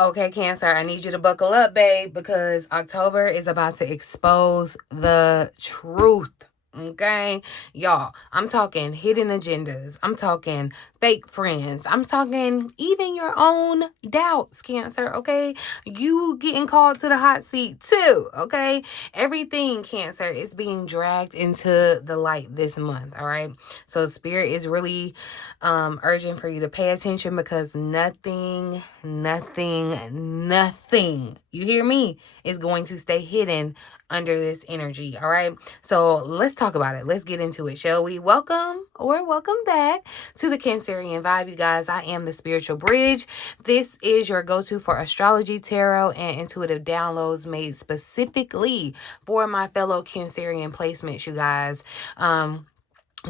Okay, Cancer, I need you to buckle up, babe, because October is about to expose the truth. Okay, y'all, I'm talking hidden agendas. I'm talking fake friends. I'm talking even your own doubts, Cancer. Okay, you getting called to the hot seat too. Okay, everything, Cancer, is being dragged into the light this month. All right, so Spirit is really urgent for you to pay attention because nothing, you hear me, is going to stay hidden under this energy. All right. So let's talk about it. Let's get into it, shall we? Welcome back to the Cancerian Vibe, you guys. I am the Spiritual Bridge. This is your go-to for astrology, tarot, and intuitive downloads made specifically for my fellow Cancerian placements, you guys.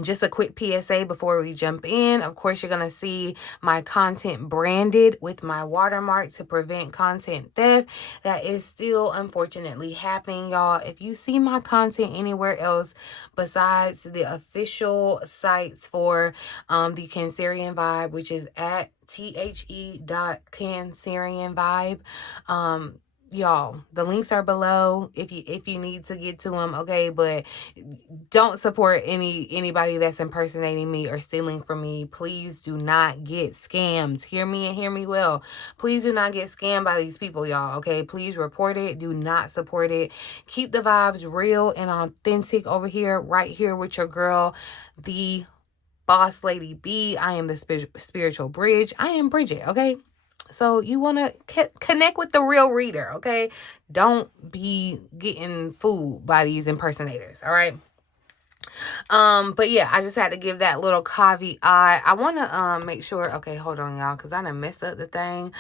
Just a quick PSA before we jump in. Of course, you're going to see my content branded with my watermark to prevent content theft. That is still unfortunately happening, y'all. If you see my content anywhere else besides the official sites for the Cancerian Vibe, which is at the.cancerian vibe, y'all, the links are below if you need to get to them, okay? But don't support anybody that's impersonating me or stealing from me. Please do not get scammed. Hear me and hear me well. Please do not get scammed by these people, y'all, okay? Please report it. Do not support it. Keep the vibes real and authentic over here, right here with your girl, the Boss Lady B. I am the spiritual bridge. I am Bridget, okay? So you want to connect with the real reader, okay? Don't be getting fooled by these impersonators, all right? But yeah, I just had to give that little caveat. I want to make sure. Okay, hold on, y'all, because I done messed up the thing.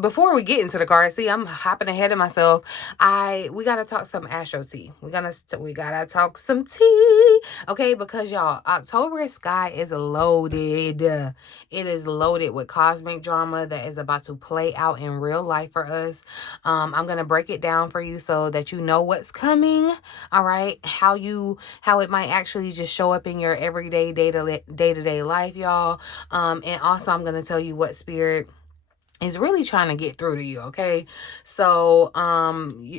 Before we get into the cards, see, I'm hopping ahead of myself. We gotta talk some astro-TEA. We gotta talk some tea, okay? Because y'all, October sky is loaded. It is loaded with cosmic drama that is about to play out in real life for us. I'm gonna break it down for you so that you know what's coming. All right, how it might actually just show up in your everyday day-to-day life, y'all. And also I'm gonna tell you what Spirit is really trying to get through to you, okay? So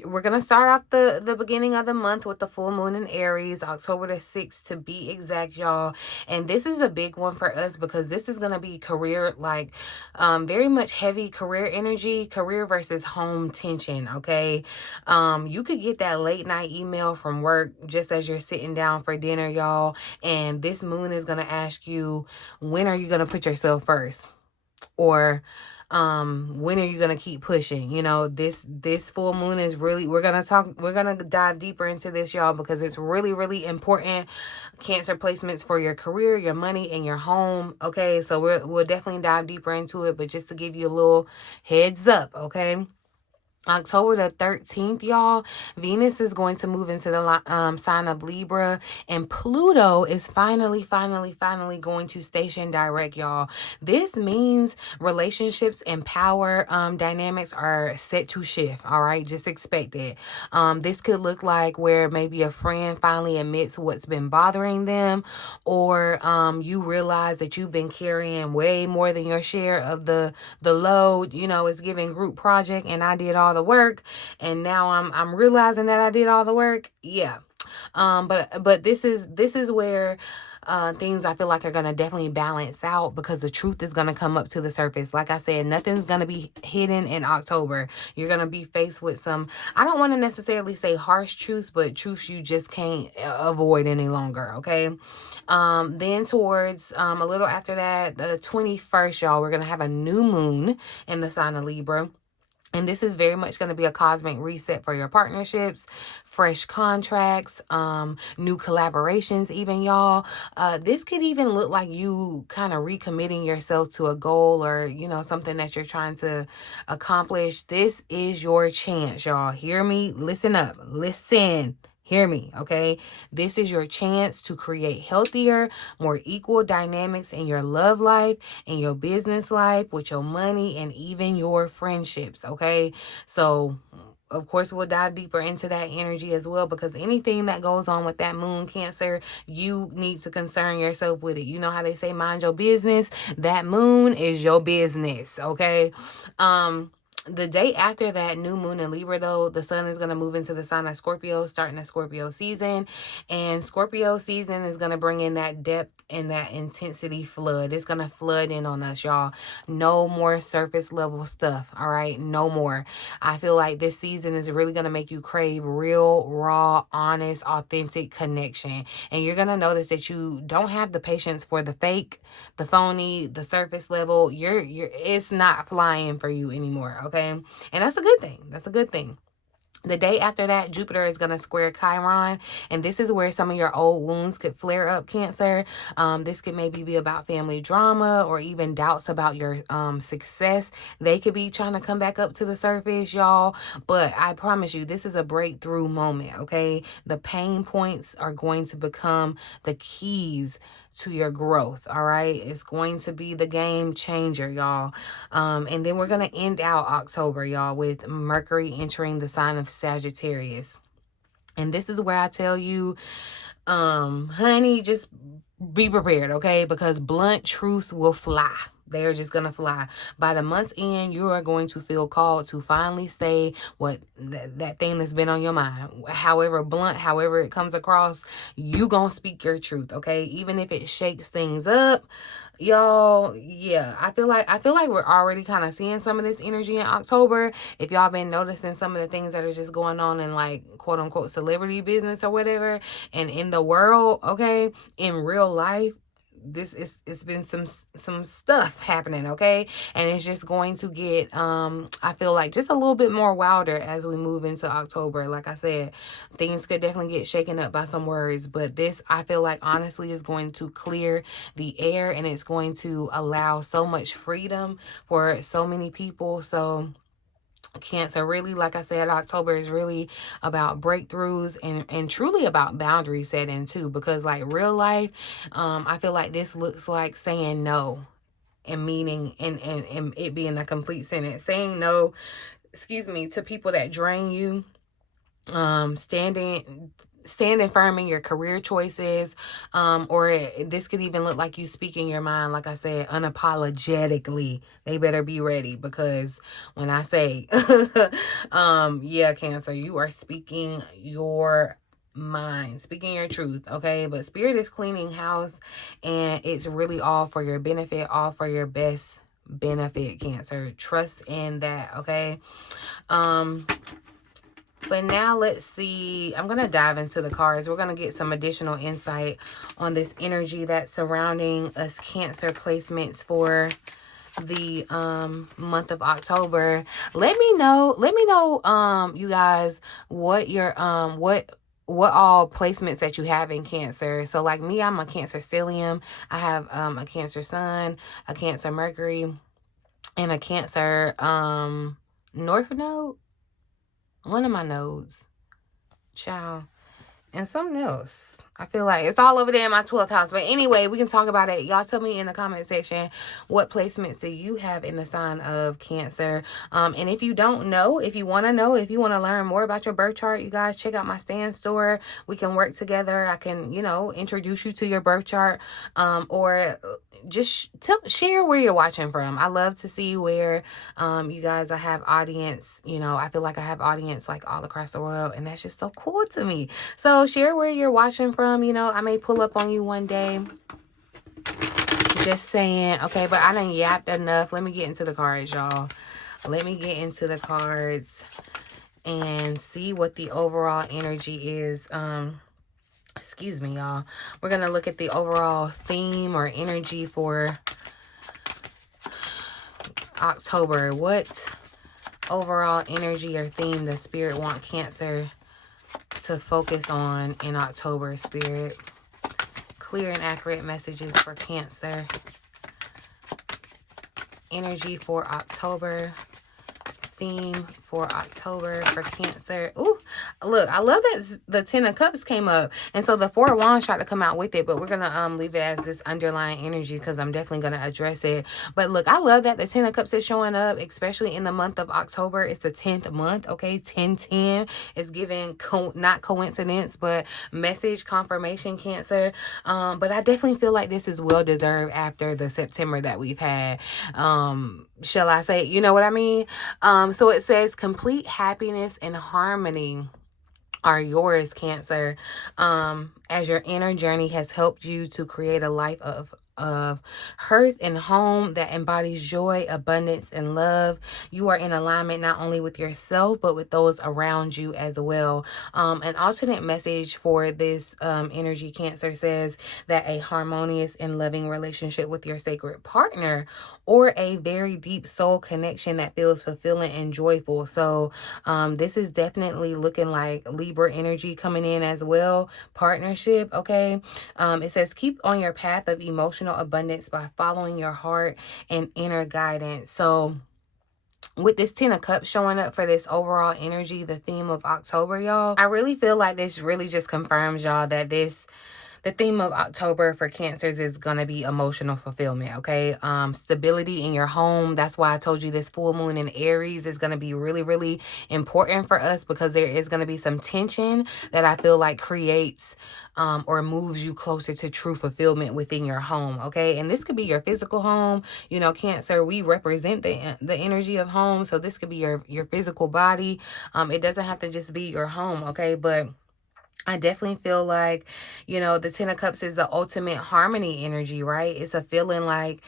we're gonna start off the beginning of the month with the full moon in Aries, October the 6th to be exact, y'all. And this is a big one for us because this is gonna be career, like very much heavy career energy, career versus home tension, okay? You could get that late night email from work just as you're sitting down for dinner, y'all, and this moon is gonna ask you, when are you gonna put yourself first? Or when are you gonna keep pushing? You know, this full moon is really, we're gonna dive deeper into this, y'all, because it's really important. Cancer placements for your career, your money, and your home, okay? So we'll definitely dive deeper into it, but just to give you a little heads up, okay? October the 13th, y'all, Venus is going to move into the sign of Libra, and Pluto is finally going to station direct, y'all. This means relationships and power dynamics are set to shift, all right? Just expect it. This could look like where maybe a friend finally admits what's been bothering them, or you realize that you've been carrying way more than your share of the load. You know, it's giving group project and I did all the work, and now I'm realizing that I did all the work. Yeah. But this is where things I feel like are gonna definitely balance out, because the truth is gonna come up to the surface. Like I said, nothing's gonna be hidden in October. You're gonna be faced with some, I don't want to necessarily say harsh truths, but truths you just can't avoid any longer, okay? Then towards a little after that, the 21st, y'all, we're gonna have a new moon in the sign of Libra. And this is very much going to be a cosmic reset for your partnerships, fresh contracts, new collaborations, even, y'all. This could even look like you kind of recommitting yourself to a goal, or, you know, something that you're trying to accomplish. This is your chance, y'all. Hear me? Listen up. Listen. Hear me, okay? This is your chance to create healthier, more equal dynamics in your love life, in your business life, with your money, and even your friendships, okay? So of course, we'll dive deeper into that energy as well, because anything that goes on with that moon, Cancer, you need to concern yourself with it. You know how they say mind your business? That moon is your business, okay? The day after that new moon in Libra, though, the sun is going to move into the sign of Scorpio, starting the Scorpio season. And Scorpio season is going to bring in that depth and that intensity flood. It's going to flood in on us, y'all. No more surface level stuff, all right? No more. I feel like this season is really going to make you crave real, raw, honest, authentic connection. And you're going to notice that you don't have the patience for the fake, the phony, the surface level. It's not flying for you anymore, okay? And that's a good thing. That's a good thing. The day after that, Jupiter is going to square Chiron, and this is where some of your old wounds could flare up, Cancer. This could maybe be about family drama or even doubts about your success. They could be trying to come back up to the surface, y'all. But I promise you, this is a breakthrough moment, okay? The pain points are going to become the keys to your growth, all right? It's going to be the game changer, y'all. And then we're going to end out October, y'all, with Mercury entering the sign of Sagittarius. And this is where I tell you, honey, just be prepared, okay? Because blunt truths will fly. They're just going to fly. By the month's end, you are going to feel called to finally say what that thing that's been on your mind. However blunt, however it comes across, you going to speak your truth, okay? Even if it shakes things up, y'all. Yeah, I feel like we're already kind of seeing some of this energy in October. If y'all been noticing some of the things that are just going on in, like, quote unquote celebrity business or whatever, and in the world, okay, in real life, it's been some stuff happening, okay? And it's just going to get I feel like just a little bit more wilder as we move into October. Like I said, things could definitely get shaken up by some words, but this, I feel like, honestly, is going to clear the air, and it's going to allow so much freedom for so many people. So Cancer, really, like I said, October is really about breakthroughs and truly about boundary setting too, because, like, real life, I feel like this looks like saying no, and meaning and it being a complete sentence, saying no, to people that drain you, standing firm in your career choices, or this could even look like you speaking your mind, like I said, unapologetically. They better be ready, because when I say yeah, Cancer, you are speaking your mind, speaking your truth, okay? But Spirit is cleaning house, and it's really all for your benefit, all for your best benefit, Cancer. Trust in that, okay? But now let's see. I'm going to dive into the cards. We're going to get some additional insight on this energy that's surrounding us, Cancer placements for the month of October. Let me know, you guys, what your what all placements that you have in Cancer. So, like me, I'm a Cancer stellium. I have a Cancer sun, a Cancer Mercury, and a Cancer North Node. One of my nodes, child, and something else. I feel like it's all over there in my 12th house. But anyway, we can talk about it. Y'all tell me in the comment section what placements do you have in the sign of Cancer. And if you don't know, if you want to know, if you want to learn more about your birth chart, you guys check out my stand store. We can work together. I can, introduce you to your birth chart, or just share where you're watching from. I love to see where you guys, I have audience. I feel like I have audience like all across the world, and that's just so cool to me. So share where you're watching from. I may pull up on you one day. Just saying. Okay, but I done yapped enough. Let me get into the cards, y'all. Let me get into the cards and see what the overall energy is. Excuse me, y'all. We're going to look at the overall theme or energy for October. What overall energy or theme does Spirit want Cancer to focus on in October, Spirit? Clear and accurate messages for Cancer. Energy for October. Theme for October for Cancer. Ooh, look, I love that the 10 of Cups came up. And so the 4 of Wands tried to come out with it, but we're going to leave it as this underlying energy because I'm definitely going to address it. But look, I love that the 10 of Cups is showing up, especially in the month of October. It's the 10th month, okay? 1010 is giving, not coincidence, but message confirmation, Cancer. But I definitely feel like this is well-deserved after the September that we've had. Shall I say, you know what I mean? So it says complete happiness and harmony are yours, Cancer, as your inner journey has helped you to create a life of hearth and home that embodies joy, abundance, and love. You are in alignment not only with yourself, but with those around you as well. An alternate message for this energy, Cancer, says that a harmonious and loving relationship with your sacred partner or a very deep soul connection that feels fulfilling and joyful. So this is definitely looking like Libra energy coming in as well. Partnership, okay? It says keep on your path of emotional abundance by following your heart and inner guidance. So with this 10 of Cups showing up for this overall energy, the theme of October, y'all, I really feel like this really just confirms, y'all, that the theme of October for Cancers is going to be emotional fulfillment, okay? Stability in your home. That's why I told you this full moon in Aries is going to be really, really important for us, because there is going to be some tension that I feel like creates or moves you closer to true fulfillment within your home, okay? And this could be your physical home. You know, Cancer, we represent the energy of home, so this could be your physical body. It doesn't have to just be your home, okay? But I definitely feel like, you know, the 10 of Cups is the ultimate harmony energy, right? It's a feeling like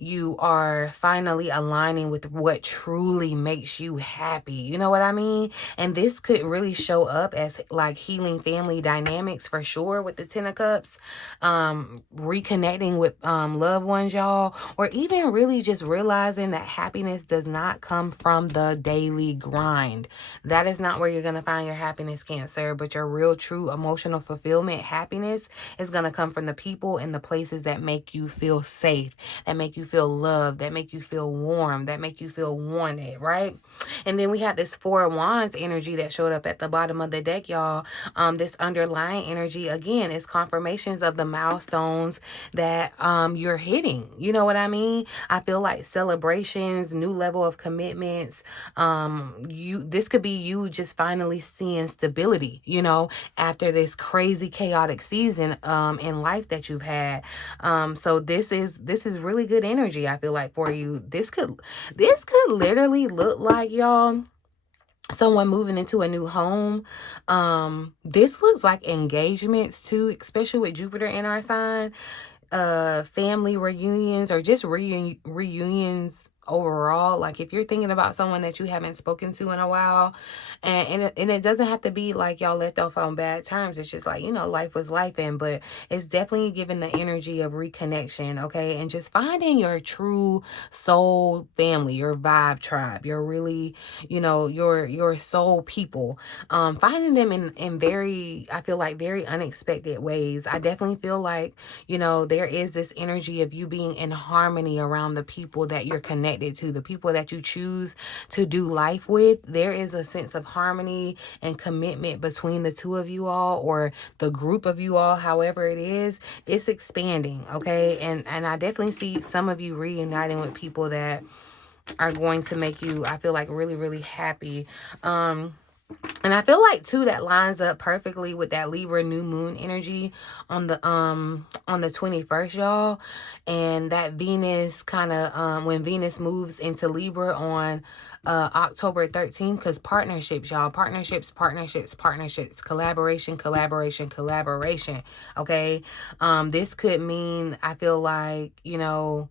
you are finally aligning with what truly makes you happy. You know what I mean? And this could really show up as like healing family dynamics for sure with the 10 of Cups, reconnecting with loved ones, y'all, or even really just realizing that happiness does not come from the daily grind. That is not where you're going to find your happiness, Cancer, but your real, true emotional fulfillment, happiness, is going to come from the people and the places that make you feel safe, that make you feel loved, that make you feel warm, that make you feel wanted, right? And then we have this 4 of Wands energy that showed up at the bottom of the deck, y'all. This underlying energy, again, is confirmations of the milestones that you're hitting. You know what I mean? I feel like celebrations, new level of commitments. This could be you just finally seeing stability, you know, after this crazy chaotic season in life that you've had. So this is really good energy, I feel like, for you. This could literally look like, y'all, someone moving into a new home. This looks like engagements too, especially with Jupiter in our sign. Family reunions, or just reunions overall. Like if you're thinking about someone that you haven't spoken to in a while, and it doesn't have to be like y'all left off on bad terms. It's just like, you know, life was life in, but it's definitely giving the energy of reconnection, okay? And just finding your true soul family, your vibe tribe, your really, you know, your soul people. Finding them in very, I feel like, very unexpected ways. I definitely feel like, you know, there is this energy of you being in harmony around the people that you're connected to, the people that you choose to do life with. There is a sense of harmony and commitment between the two of you all, or the group of you all, however it is. It's expanding, okay? And I definitely see some of you reuniting with people that are going to make you, I feel like, really, really happy. And I feel like too that lines up perfectly with that Libra New Moon energy on the 21st, y'all. And that Venus kind of when Venus moves into Libra on October 13th, because partnerships, y'all, partnerships, collaboration, okay? This could mean, I feel like, you know,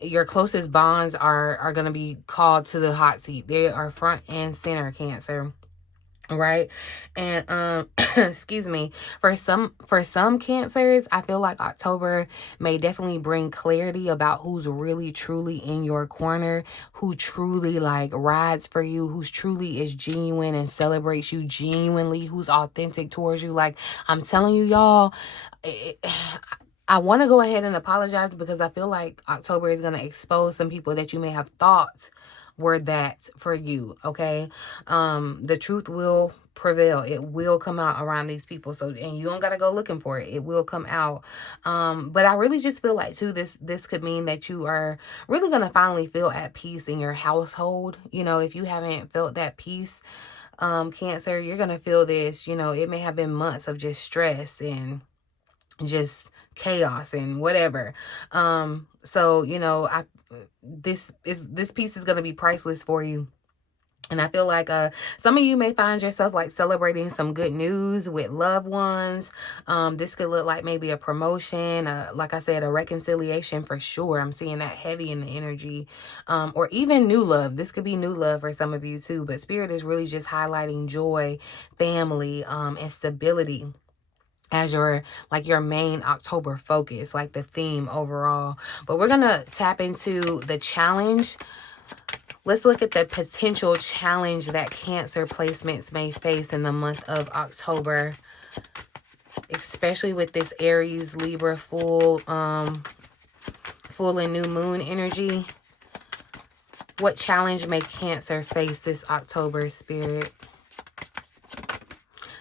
your closest bonds are going to be called to the hot seat. They are front and center, Cancer. Right. And excuse me, for some Cancers, I feel like October may definitely bring clarity about who's really truly in your corner, who truly like rides for you, who's truly is genuine and celebrates you genuinely, who's authentic towards you. Like, I'm telling you, y'all, I want to go ahead and apologize, because I feel like October is going to expose some people that you may have thought were that for you, okay? The truth will prevail. It will come out around these people. So, and you don't got to go looking for it. It will come out. But I really just feel like too, this could mean that you are really going to finally feel at peace in your household. You know, if you haven't felt that peace, Cancer, you're going to feel this. You know, it may have been months of just stress and just chaos and whatever. So, you know, this piece is going to be priceless for you. And I feel like some of you may find yourself like celebrating some good news with loved ones. This could look like maybe a promotion, like I said, a reconciliation for sure. I'm seeing that heavy in the energy, or even new love. This could be new love for some of you too. But Spirit is really just highlighting joy, family, and stability as your main October focus, like the theme overall. But we're gonna tap into the challenge. Let's look at the potential challenge that Cancer placements may face in the month of October, especially with this Aries, Libra, full and new moon energy. What challenge may Cancer face this October, Spirit?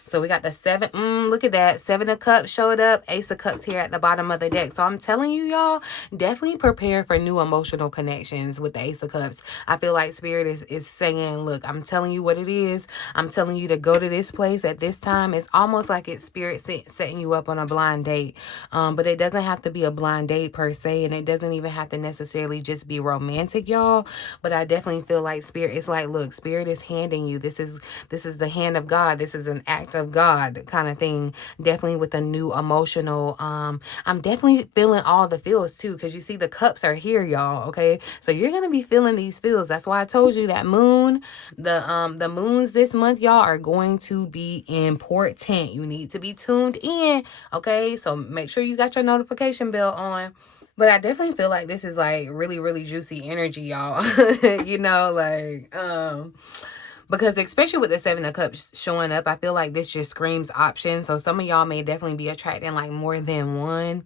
So we got the 7, look at that. 7 of Cups showed up. Ace of Cups here at the bottom of the deck. So I'm telling you, y'all, definitely prepare for new emotional connections with the Ace of Cups. I feel like Spirit is saying, look, I'm telling you what it is. I'm telling you to go to this place at this time. It's almost like it's Spirit setting you up on a blind date. But it doesn't have to be a blind date per se. And it doesn't even have to necessarily just be romantic, y'all. But I definitely feel like Spirit is like, look, Spirit is handing you. This is the hand of God. This is an act of God kind of thing. Definitely with a new emotional, I'm definitely feeling all the feels too, because you see the cups are here, y'all. Okay, so you're gonna be feeling these feels. That's why I told you that moon, the moons this month, y'all, are going to be important. You need to be tuned in. Okay, so make sure you got your notification bell on. But I definitely feel like this is like really, really juicy energy, y'all. You know, like, because especially with the 7 of Cups showing up, I feel like this just screams option. So some of y'all may definitely be attracting like more than one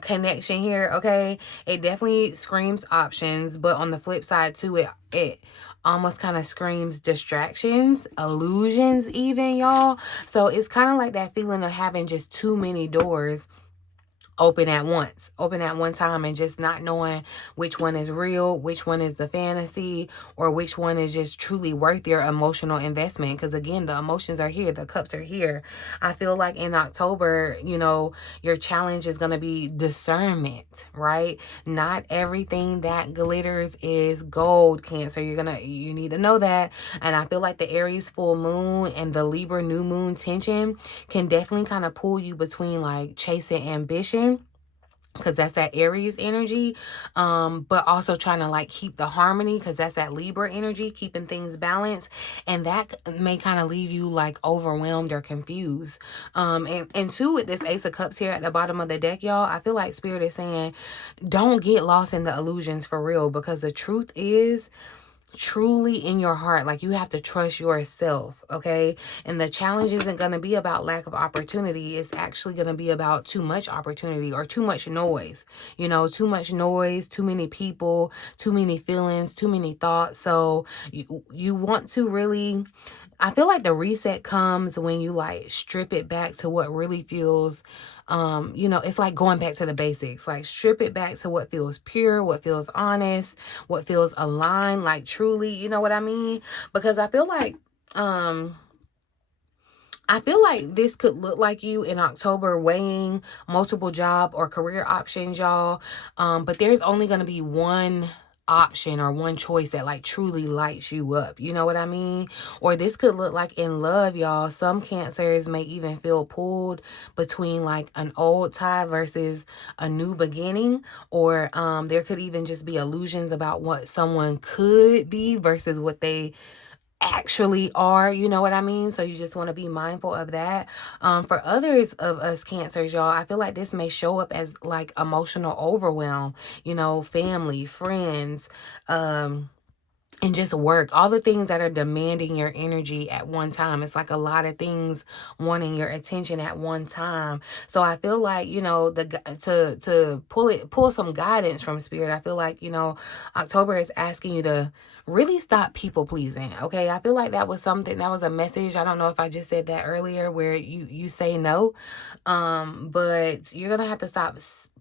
connection here, okay? It definitely screams options, but on the flip side too, it almost kind of screams distractions, illusions even, y'all. So it's kind of like that feeling of having just too many doors open at one time, and just not knowing which one is real, which one is the fantasy, or which one is just truly worth your emotional investment. Because again, the emotions are here, the cups are here. I feel like in October, you know, your challenge is going to be discernment, right? Not everything that glitters is gold, Cancer. You need to know that. And I feel like the Aries full moon and the Libra new moon tension can definitely kind of pull you between like chasing ambition, because that's that Aries energy, but also trying to like keep the harmony, because that's that Libra energy, keeping things balanced. And that may kind of leave you like overwhelmed or confused. And two, with this Ace of Cups here at the bottom of the deck, y'all, I feel like Spirit is saying don't get lost in the illusions for real, because the truth is truly in your heart, like you have to trust yourself, okay? And the challenge isn't going to be about lack of opportunity. It's actually going to be about too much opportunity or too much noise. You know, too much noise, too many people, too many feelings, too many thoughts. So you want to really, I feel like the reset comes when you like strip it back to what really feels, you know, it's like going back to the basics. Like strip it back to what feels pure, what feels honest, what feels aligned, like truly, you know what I mean? Because I feel like this could look like you in October weighing multiple job or career options, y'all. But there's only going to be one option or one choice that like truly lights you up. You know what I mean? Or this could look like in love, y'all. Some Cancers may even feel pulled between like an old tie versus a new beginning. Or there could even just be illusions about what someone could be versus what they actually are, you know what I mean? So you just want to be mindful of that. For others of us Cancers, y'all, I feel like this may show up as like emotional overwhelm, you know, family, friends, and just work. All the things that are demanding your energy at one time. It's like a lot of things wanting your attention at one time. So I feel like, you know, to pull some guidance from spirit. I feel like, you know, October is asking you to really stop people pleasing. Okay. I feel like that was something, that was a message. I don't know if I just said that earlier, where you say no. But you're gonna have to stop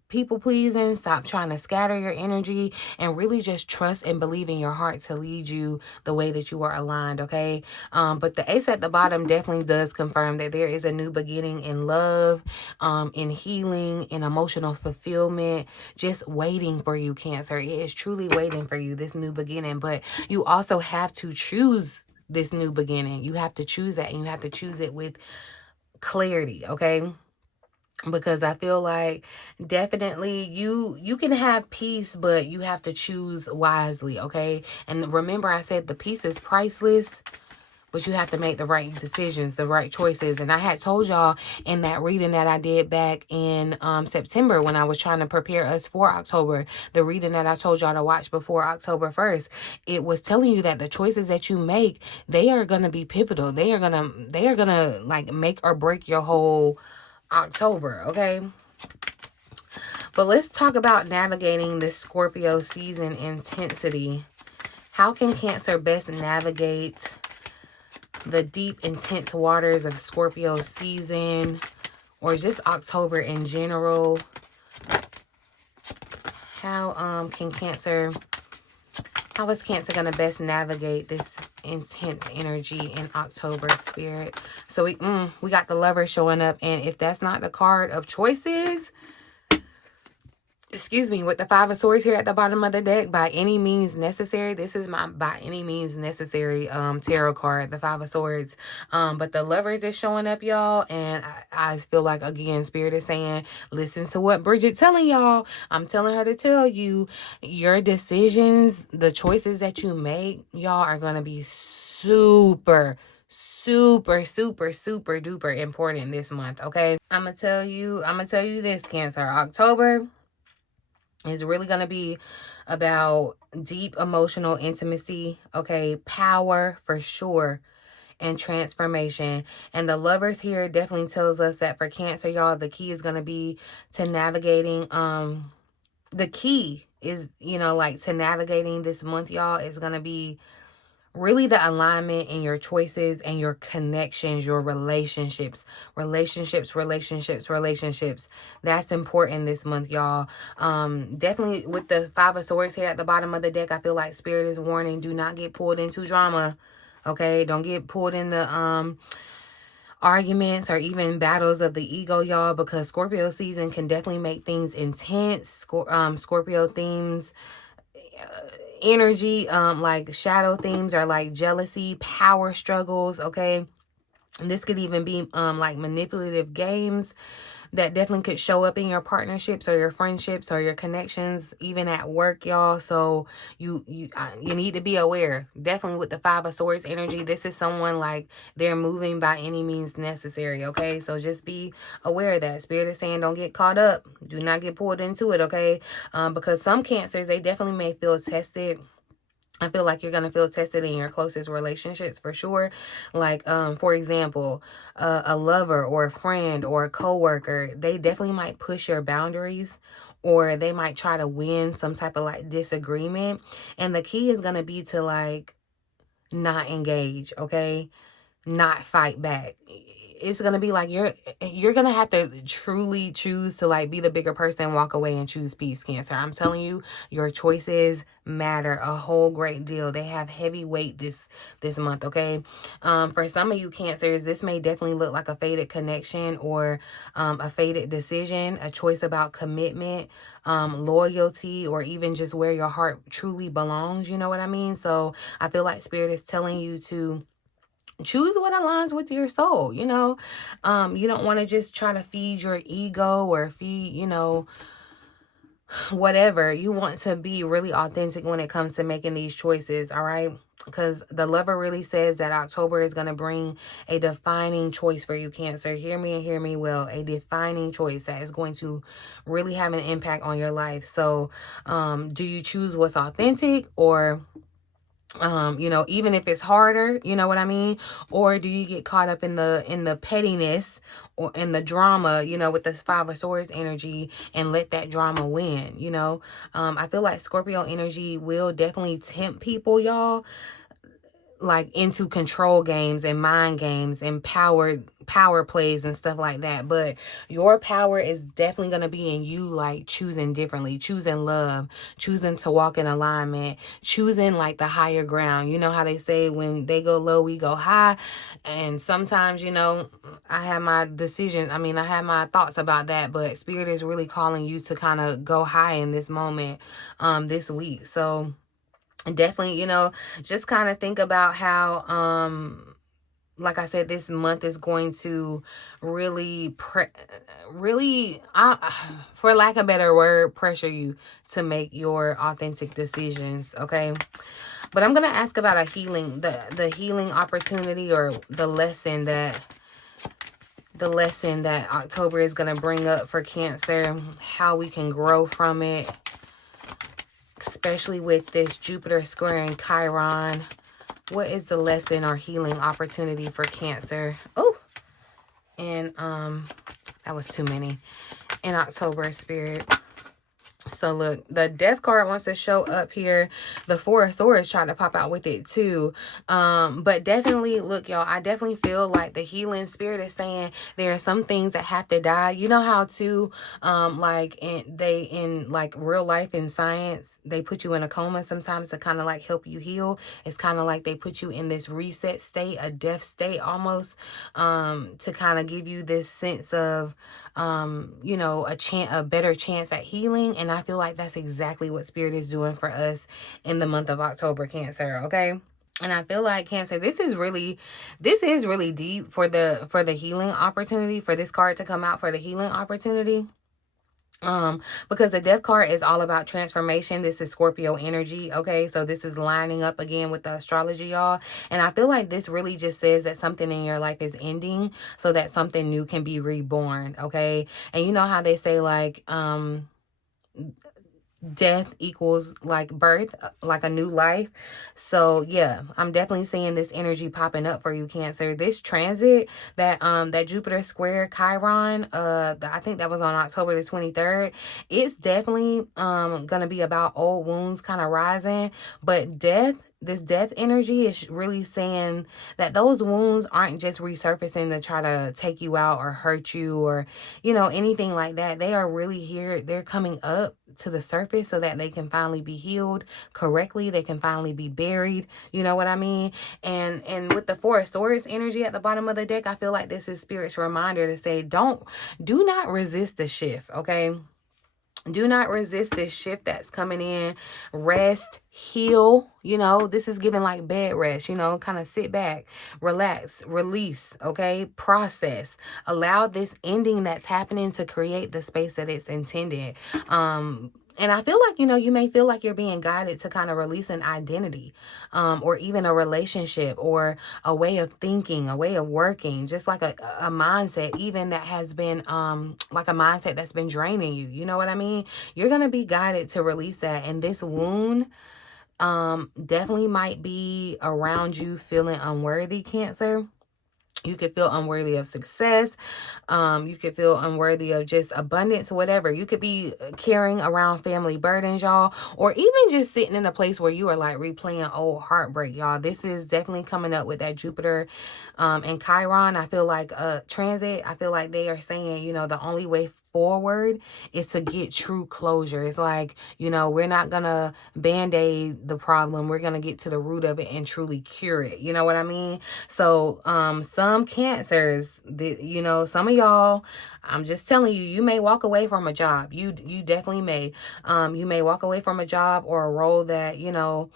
people pleasing, stop trying to scatter your energy, and really just trust and believe in your heart to lead you the way that you are aligned. Okay. But the ace at the bottom definitely does confirm that there is a new beginning in love, in healing, in emotional fulfillment, just waiting for you, Cancer. It is truly waiting for you, this new beginning. But you also have to choose this new beginning. You have to choose that, and you have to choose it with clarity. Okay. Because I feel like definitely you can have peace, but you have to choose wisely. Okay. And remember, I said the peace is priceless, but you have to make the right decisions, the right choices. And I had told y'all in that reading that I did back in September, when I was trying to prepare us for October, the reading that I told y'all to watch before October 1st, it was telling you that the choices that you make, they are going to be pivotal. They are going to like make or break your whole October. Okay. But let's talk about navigating this Scorpio season intensity. How can Cancer best navigate the deep, intense waters of Scorpio season, or just October in general? How is Cancer gonna best navigate this intense energy in October, spirit? So we got the Lover showing up, and if that's not the card of choices, excuse me, with the Five of Swords here at the bottom of the deck, by any means necessary. This is my by any means necessary tarot card, the Five of Swords. But the Lovers is showing up, y'all, and I feel like, again, spirit is saying, listen to what Bridget telling y'all. I'm telling her to tell you, your decisions, the choices that you make, y'all, are gonna be super duper important this month. Okay, I'm gonna tell you this, Cancer. October is really going to be about deep emotional intimacy, okay, power for sure, and transformation. And the Lovers here definitely tells us that for Cancer, y'all, the key is going to be to navigating, the key is, you know, like, to navigating this month, y'all, is going to be really the alignment in your choices and your connections, your relationships. That's important this month, y'all. Definitely with the Five of Swords here at the bottom of the deck, I feel like spirit is warning, do not get pulled into drama. Okay, don't get pulled into arguments or even battles of the ego, y'all, because Scorpio season can definitely make things intense. Scorpio themes, energy, like shadow themes, are like jealousy, power struggles. Okay, and this could even be like manipulative games that definitely could show up in your partnerships or your friendships or your connections, even at work, y'all. So you need to be aware. Definitely with the Five of Swords energy, this is someone like they're moving by any means necessary. Okay, so just be aware of that. Spirit is saying, don't get caught up, do not get pulled into it. Okay, because some Cancers, they definitely may feel tested. I feel like you're going to feel tested in your closest relationships for sure. Like, for example, a lover or a friend or a coworker, they definitely might push your boundaries, or they might try to win some type of like disagreement. And the key is going to be to like not engage, okay? Not fight back. It's gonna be like you're gonna have to truly choose to like be the bigger person, walk away, and choose peace, Cancer. I'm telling you, your choices matter a whole great deal. They have heavy weight this month. Okay, for some of you Cancers, this may definitely look like a faded connection, or a faded decision, a choice about commitment, loyalty, or even just where your heart truly belongs. You know what I mean? So I feel like spirit is telling you to choose what aligns with your soul. You know, you don't want to just try to feed your ego or feed, you know, whatever. You want to be really authentic when it comes to making these choices. All right, because the Lover really says that October is going to bring a defining choice for you, Cancer. Hear me and hear me well. A defining choice that is going to really have an impact on your life. So do you choose what's authentic, or You know, even if it's harder, you know what I mean? Or do you get caught up in the pettiness or in the drama, you know, with this Five of Swords energy, and let that drama win, you know? I feel like Scorpio energy will definitely tempt people, y'all, like into control games and mind games and power plays and stuff like that. But your power is definitely going to be in you, like choosing differently, choosing love, choosing to walk in alignment, choosing like the higher ground. You know how they say when they go low, we go high. And sometimes, you know, I have my decisions. I mean, I have my thoughts about that, but Spirit is really calling you to kind of go high in this moment, this week. So definitely, you know, just kind of think about how like I said, this month is going to really for lack of a better word, pressure you to make your authentic decisions. Okay, but I'm gonna ask about a healing, the healing opportunity, or the lesson that October is gonna bring up for Cancer, how we can grow from it, especially with this Jupiter squaring Chiron. What is the lesson or healing opportunity for Cancer? Oh, and that was too many. In October, Spirit. So look, the Death card wants to show up here. The Four of Swords trying to pop out with it too. But definitely, look, y'all, I definitely feel like the healing Spirit is saying there are some things that have to die. You know how to, like in like real life in science, they put you in a coma sometimes to kind of like help you heal. It's kind of like they put you in this reset state, a death state almost, to kind of give you this sense of, you know, a better chance at healing. And I feel like that's exactly what Spirit is doing for us in the month of October, Cancer. Okay. And I feel like Cancer, this is really deep for the healing opportunity, for this card to come out for the healing opportunity. Because the Death card is all about transformation. This is Scorpio energy. Okay, so this is lining up again with the astrology, y'all. And I feel like this really just says that something in your life is ending so that something new can be reborn. Okay, and you know how they say like death equals like birth, like a new life. So yeah, I'm definitely seeing this energy popping up for you, Cancer. This transit that Jupiter square Chiron, I think that was on October the 23rd. It's definitely gonna be about old wounds kind of rising, but this death energy is really saying that those wounds aren't just resurfacing to try to take you out or hurt you or, you know, anything like that. They are really here. They're coming up to the surface so that they can finally be healed correctly. They can finally be buried. You know what I mean? And with the Four of Swords energy at the bottom of the deck, I feel like this is Spirit's reminder to say, do not resist the shift. Okay. Do not resist this shift that's coming in. Rest, heal. You know, this is giving like bed rest, you know, kind of sit back, relax, release, okay? Process. Allow this ending that's happening to create the space that it's intended. And I feel like, you know, you may feel like you're being guided to kind of release an identity, or even a relationship, or a way of thinking, a way of working, just like a mindset, even that has been like a mindset that's been draining you. You know what I mean? You're going to be guided to release that. And this wound definitely might be around you feeling unworthy, Cancer. You could feel unworthy of success. You could feel unworthy of just abundance, whatever. You could be carrying around family burdens, y'all, or even just sitting in a place where you are like replaying old heartbreak, y'all. This is definitely coming up with that Jupiter and Chiron. I feel like transit, I feel like they are saying, you know, the only way forward is to get true closure. It's like, you know, we're not gonna band-aid the problem. We're gonna get to the root of it and truly cure it. You know what I mean? So some Cancers, you know, some of y'all, I'm just telling you, you may walk away from a job. You definitely may. You may walk away from a job or a role that, you know,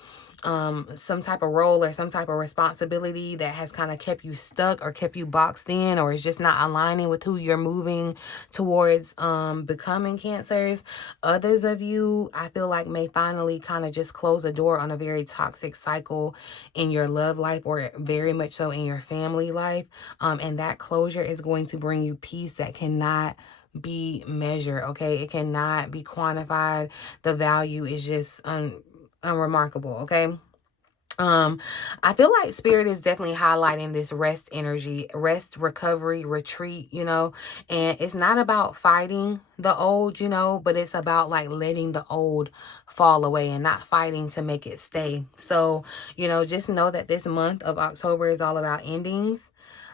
some type of role or some type of responsibility that has kind of kept you stuck or kept you boxed in, or is just not aligning with who you're moving towards becoming, Cancers. Others of you, I feel like, may finally kind of just close the door on a very toxic cycle in your love life, or very much so in your family life. And that closure is going to bring you peace that cannot be measured. Okay, it cannot be quantified. The value is just unremarkable. Okay, I feel like spirit is definitely highlighting this rest energy, rest, recovery, retreat, you know, and it's not about fighting the old, you know, but it's about like letting the old fall away and not fighting to make it stay. So, you know, just know that this month of October is all about endings.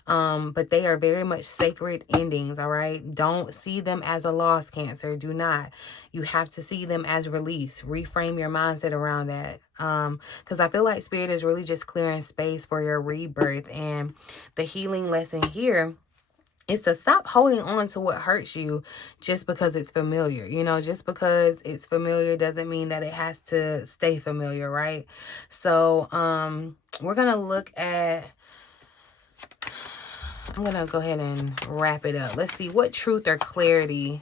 But they are very much sacred endings, all right? Don't see them as a loss, Cancer. Do not. You have to see them as release. Reframe your mindset around that. Because I feel like spirit is really just clearing space for your rebirth. And the healing lesson here is to stop holding on to what hurts you just because it's familiar. You know, just because it's familiar doesn't mean that it has to stay familiar, right? So, we're going to look at, I'm going to go ahead and wrap it up. Let's see what truth or clarity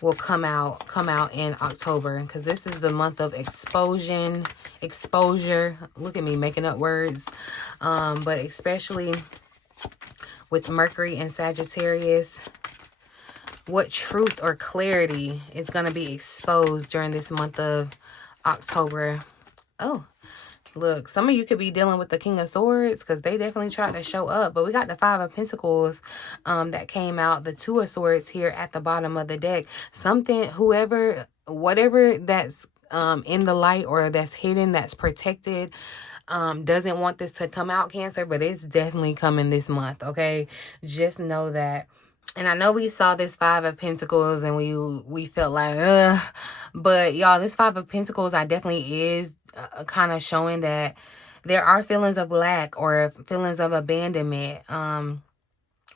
will come out in October, because this is the month of exposure. Look at me making up words. But especially with Mercury and Sagittarius, what truth or clarity is going to be exposed during this month of October? Oh, look, some of you could be dealing with the King of Swords, because they definitely tried to show up. But we got the Five of Pentacles that came out. The Two of Swords here at the bottom of the deck. Something, whatever that's in the light or that's hidden, that's protected, doesn't want this to come out, Cancer. But it's definitely coming this month, okay? Just know that. And I know we saw this Five of Pentacles and we felt like, ugh. But y'all, this Five of Pentacles, I definitely is kind of showing that there are feelings of lack or feelings of abandonment.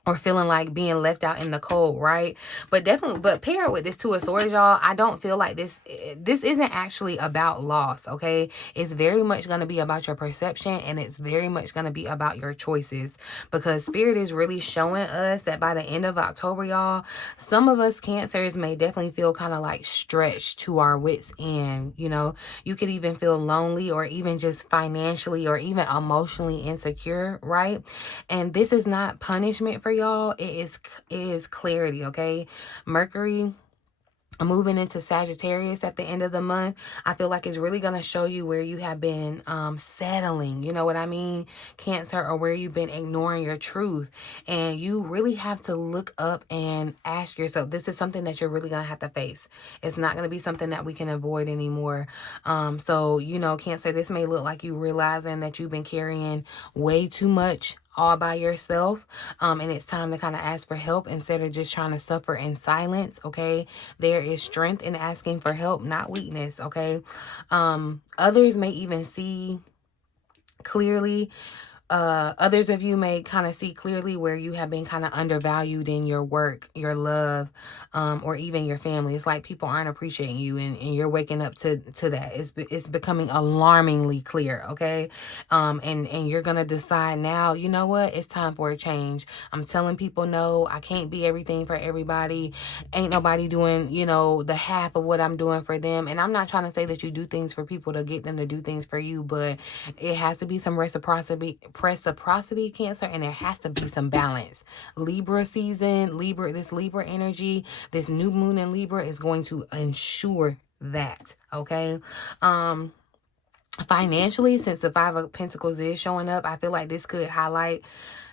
Or feeling like being left out in the cold, right? But definitely, but paired with this Two of Swords, y'all, I don't feel like this isn't actually about loss, okay? It's very much going to be about your perception, and it's very much going to be about your choices, because Spirit is really showing us that by the end of October, y'all, some of us Cancers may definitely feel kind of like stretched to our wits' end, you know? You could even feel lonely, or even just financially or even emotionally insecure, right? And this is not punishment for y'all. It is clarity, okay? Mercury moving into Sagittarius at the end of the month, I feel like it's really going to show you where you have been settling, you know what I mean, Cancer, or where you've been ignoring your truth. And you really have to look up and ask yourself, this is something that you're really going to have to face. It's not going to be something that we can avoid anymore. So, you know, Cancer, this may look like you realizing that you've been carrying way too much all by yourself, and it's time to kind of ask for help instead of just trying to suffer in silence, okay? There is strength in asking for help, not weakness, okay? Others may even see clearly. Others of you may kind of see clearly where you have been kind of undervalued in your work, your love, or even your family. It's like people aren't appreciating you, and you're waking up to that. It's becoming alarmingly clear, okay? And you're gonna decide now, you know what? It's time for a change. I'm telling people no, I can't be everything for everybody. Ain't nobody doing, you know, the half of what I'm doing for them. And I'm not trying to say that you do things for people to get them to do things for you, but it has to be some reciprocity, Cancer, and there has to be some balance. Libra season, this Libra energy, this new moon in Libra is going to ensure that, okay? Financially, since the Five of Pentacles is showing up, I feel like this could highlight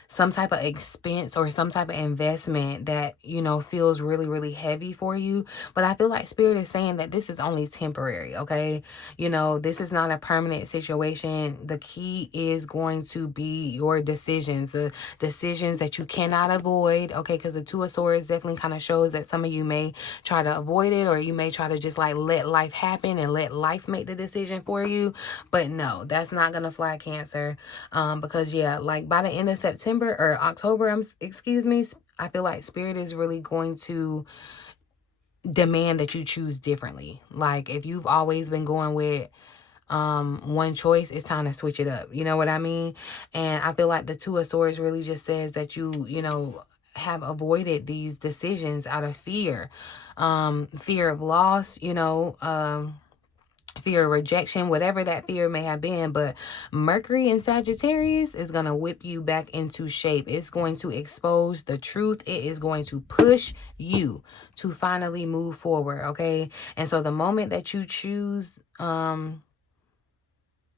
some type of expense or some type of investment that, you know, feels really, really heavy for you. But I feel like Spirit is saying that this is only temporary, okay? You know, this is not a permanent situation. The key is going to be your decisions, the decisions that you cannot avoid, okay? Because the Two of Swords definitely kind of shows that some of you may try to avoid it, or you may try to just like let life happen and let life make the decision for you. But no, that's not going to fly, Cancer. Because yeah, like by the end of September or October, excuse me, I feel like Spirit is really going to demand that you choose differently. Like if you've always been going with one choice, it's time to switch it up. You know what I mean? And I feel like the Two of Swords really just says that you know, have avoided these decisions out of fear. Fear of loss, you know, fear of rejection, whatever that fear may have been. But Mercury in Sagittarius is going to whip you back into shape. It's going to expose the truth. It is going to push you to finally move forward, okay? And so the moment that you choose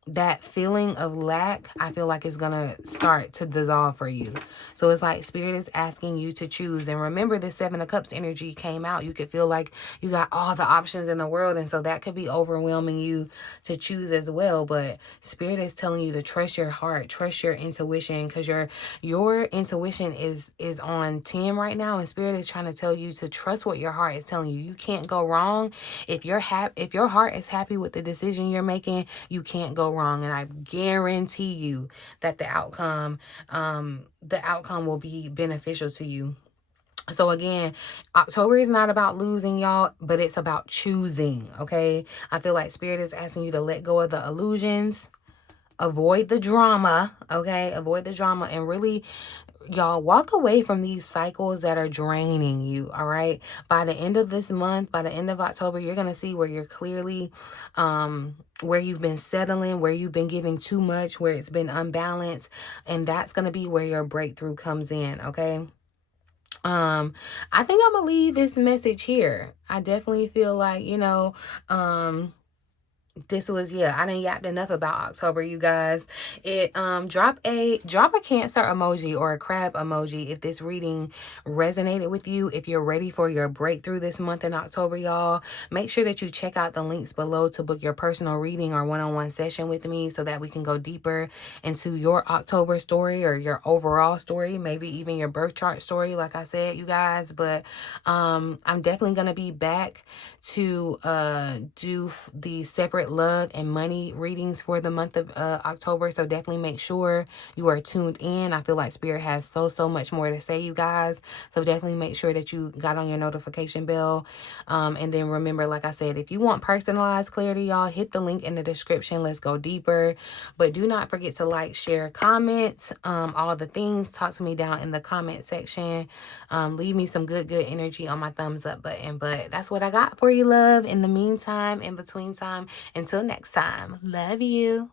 that feeling of lack, I feel like is going to start to dissolve for you. So it's like Spirit is asking you to choose. And remember, the Seven of Cups energy came out. You could feel like you got all the options in the world. And so that could be overwhelming you to choose as well. But Spirit is telling you to trust your heart, trust your intuition, because your intuition is on 10 right now. And Spirit is trying to tell you to trust what your heart is telling you. You can't go wrong. If your heart is happy with the decision you're making, you can't go wrong. And I guarantee you that the outcome will be beneficial to you. So again, October is not about losing, y'all, but it's about choosing, okay? I feel like Spirit is asking you to let go of the illusions, avoid the drama, okay? Avoid the drama, and really, y'all, walk away from these cycles that are draining you, all right? By the end of this month, by the end of October, you're going to see where you're clearly, where you've been settling, where you've been giving too much, where it's been unbalanced, and that's going to be where your breakthrough comes in, okay? I think I'm gonna leave this message here. I definitely feel like, this was, I done yapped enough about October, you guys. Drop a Cancer emoji or a crab emoji if this reading resonated with you. If you're ready for your breakthrough this month in October, y'all, make sure that you check out the links below to book your personal reading or one-on-one session with me so that we can go deeper into your October story or your overall story, maybe even your birth chart story, like I said, you guys. But I'm definitely gonna be back to do the separate love and money readings for the month of October. So definitely make sure you are tuned in. I feel like Spirit has so much more to say, you guys. So definitely make sure that you got on your notification bell. And then remember, like I said, if you want personalized clarity, y'all, hit the link in the description. Let's go deeper. But do not forget to like, share, comment, all the things. Talk to me down in the comment section. Leave me some good energy on my thumbs up button. But that's what I got for you, love. In the meantime, in between time, until next time, love you.